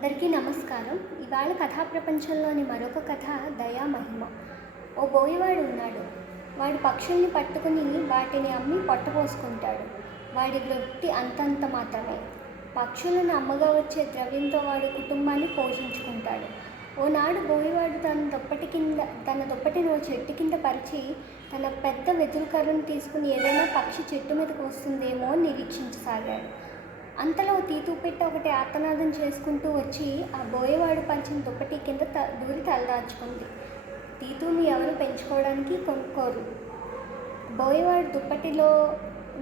అందరికీ నమస్కారం. ఇవాళ కథా ప్రపంచంలోని మరొక కథ దయా మహిమ. ఓ బోయవాడు ఉన్నాడు. వాడు పక్షుల్ని పట్టుకుని వాటిని అమ్మి పొట్టపోసుకుంటాడు. వాడి వృత్తి అంతంత మాత్రమే. పక్షులను అమ్మగా వచ్చే ద్రవ్యంతో వాడి కుటుంబాన్ని పోషించుకుంటాడు. ఓనాడు బోయవాడు తన దుప్పటిని ఓ చెట్టు కింద పరిచి తన పెద్ద వెదురు కర్రను తీసుకుని ఏదైనా పక్షి చెట్టు మీదకు వస్తుందేమో అని నిరీక్షించసాగాడు. అంతలో తీతూపెట్ట ఒకటి ఆర్తనాదం చేసుకుంటూ వచ్చి ఆ బోయవాడు పంచిన దుప్పటి కింద దూరి తలదాచుకుంది. తీతుని ఎవరు పెంచుకోవడానికి కొనుక్కోరు. బోయవాడు దుప్పటిలో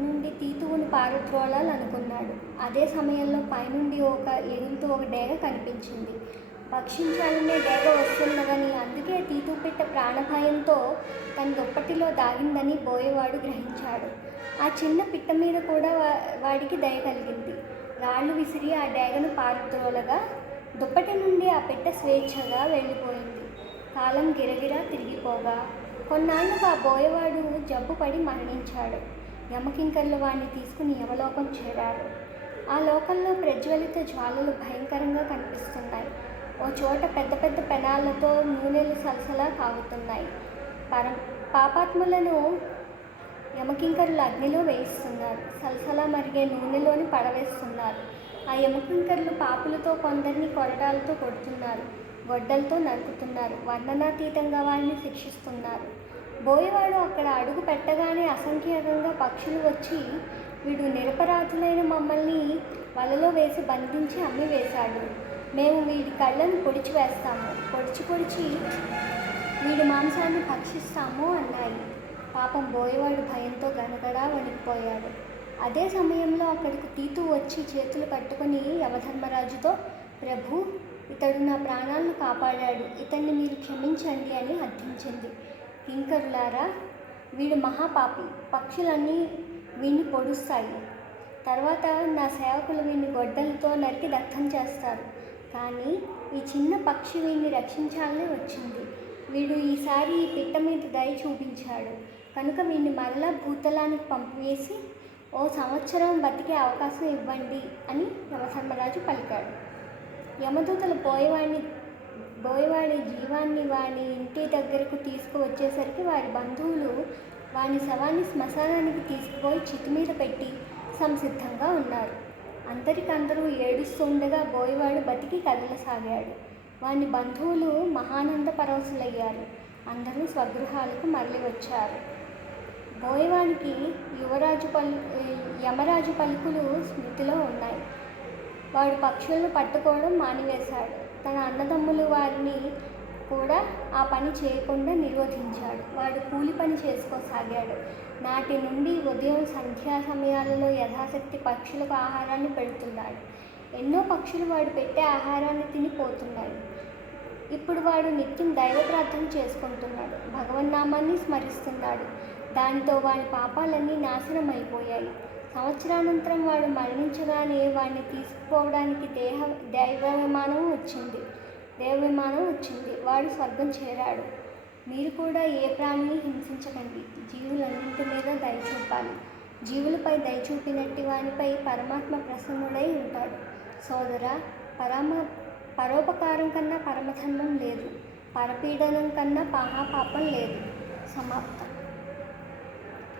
నుండి తీతువుని పారద్రోలాలనుకున్నాడు. అదే సమయంలో పైనుండి ఎగురుతూ ఒక డేగ కనిపించింది. భక్షించాలనే డేగ వస్తున్నదని, అందుకే తీతుపెట్ట ప్రాణభయంతో తన దుప్పటిలో దాగిందని బోయవాడు గ్రహించాడు. ఆ చిన్న పిట్ట మీద కూడా వాడికి దయ కలిగింది. రాళ్ళు విసిరి ఆ డేగను పారద్రోలగా దుప్పటి నుండి ఆ పిట్ట స్వేచ్ఛగా వెళ్ళిపోయింది. కాలం గిరగిరా తిరిగిపోగా కొన్నాళ్ళకు ఆ బోయవాడు జబ్బుపడి మరణించాడు. యమకింకర్లు వాడిని తీసుకుని యమలోకం చేరారు. ఆ లోకంలో ప్రజ్వలిత జ్వాలలు భయంకరంగా కనిపిస్తున్నాయి. ఓ చోట పెద్ద పెద్ద పెనాలతో నూనెలు సలసలా కాగుతున్నాయి. పాపాత్ములను యమకింకరులు అగ్నిలో వేయిస్తున్నారు. సలసలా మరిగే నూనెలోని పడవేస్తున్నారు. ఆ యమకింకరులు పాపులతో కొందరిని కొరడాలతో కొడుతున్నారు, గొడ్డలతో నరుకుతున్నారు, వర్ణనాతీతంగా వారిని శిక్షిస్తున్నారు. బోయవాడు అక్కడ అడుగు పెట్టగానే అసంఖ్యాకంగా పక్షులు వచ్చి వీడు నిరపరాధులైన మమ్మల్ని వలలో వేసి బంధించి అమ్మి వేశాడు. మేము వీడి కళ్ళను పొడిచి వేస్తాము, పొడిచి వీడి మాంసాన్ని భక్షిస్తాము అన్నాయి. పాపం బోయవాడు భయంతో గనగడా వణికిపోయాడు. అదే సమయంలో అక్కడికి తీతు వచ్చి చేతులు కట్టుకుని యమధర్మరాజుతో, ప్రభు, ఇతడు నా ప్రాణాలను కాపాడాడు, ఇతన్ని మీరు క్షమించండి అని అర్థించింది. కింకరులారా, వీడు మహాపాపి, పక్షులన్నీ వీడిని పొడుస్తాయి. తర్వాత నా సేవకులు వీడిని గొడ్డలతో నరికి దగ్ధం చేస్తారు. కానీ ఈ చిన్న పక్షి వీడిని రక్షించాలని వచ్చింది. వీడు ఈసారి ఈ పిట్ట మీద దయ చూపించాడు కనుక వీడిని మరలా భూతలానికి పంపివేసి ఓ సంవత్సరం బతికే అవకాశం ఇవ్వండి అని యమధర్మరాజు పలికాడు. యమదూతలు బోయవాడి జీవాన్ని వాడి ఇంటి దగ్గరకు తీసుకువచ్చేసరికి వారి బంధువులు వాని శవాన్ని శ్మశానానికి తీసుకుపోయి చితి మీద పెట్టి సంసిద్ధంగా ఉన్నారు. అందరికందరూ ఏడుస్తుండగా బోయవాడు బతికి కదలసాగాడు. వాని బంధువులు మహానంద పరవశులయ్యారు. అందరూ స్వగృహాలకు మరలి వచ్చారు. బోయవాడికి యమరాజు పలుకులు స్మృతిలో ఉన్నాయి. వాడు పక్షులను పట్టుకోవడం మానివేశాడు. తన అన్నదమ్ములు వారిని కూడా ఆ పని చేయకుండా నిరోధించాడు. వాడు కూలి పని చేసుకోసాగాడు. నాటి నుండి ఉదయం సంధ్యా సమయాలలో యథాశక్తి పక్షులకు ఆహారాన్ని పెడుతున్నాడు. ఎన్నో పక్షులు వాడు పెట్టే ఆహారాన్ని తినిపోతున్నాయి. ఇప్పుడు వాడు నిత్యం దైవ ప్రార్థన చేసుకుంటున్నాడు, భగవన్నామాన్ని స్మరిస్తున్నాడు. దానితో వాడి పాపాలన్నీ నాశనం అయిపోయాయి. సంవత్సరానంతరం వాడు మరణించగానే వాడిని తీసుకుపోవడానికి దైవ విమానం వచ్చింది. వాడు స్వర్గం చేరాడు. మీరు కూడా ఏ ప్రాణిని హింసించకండి. జీవులన్నింటి మీద దయ చూపాలి. జీవులపై దయ చూపినట్టి వానిపై పరమాత్మ ప్రసన్నుడై ఉంటాడు. సోదరా, పరోపకారం కన్నా పరమధర్మం లేదు, పరపీడనం కన్నా మహాపాపం లేదు. సమాప్తం.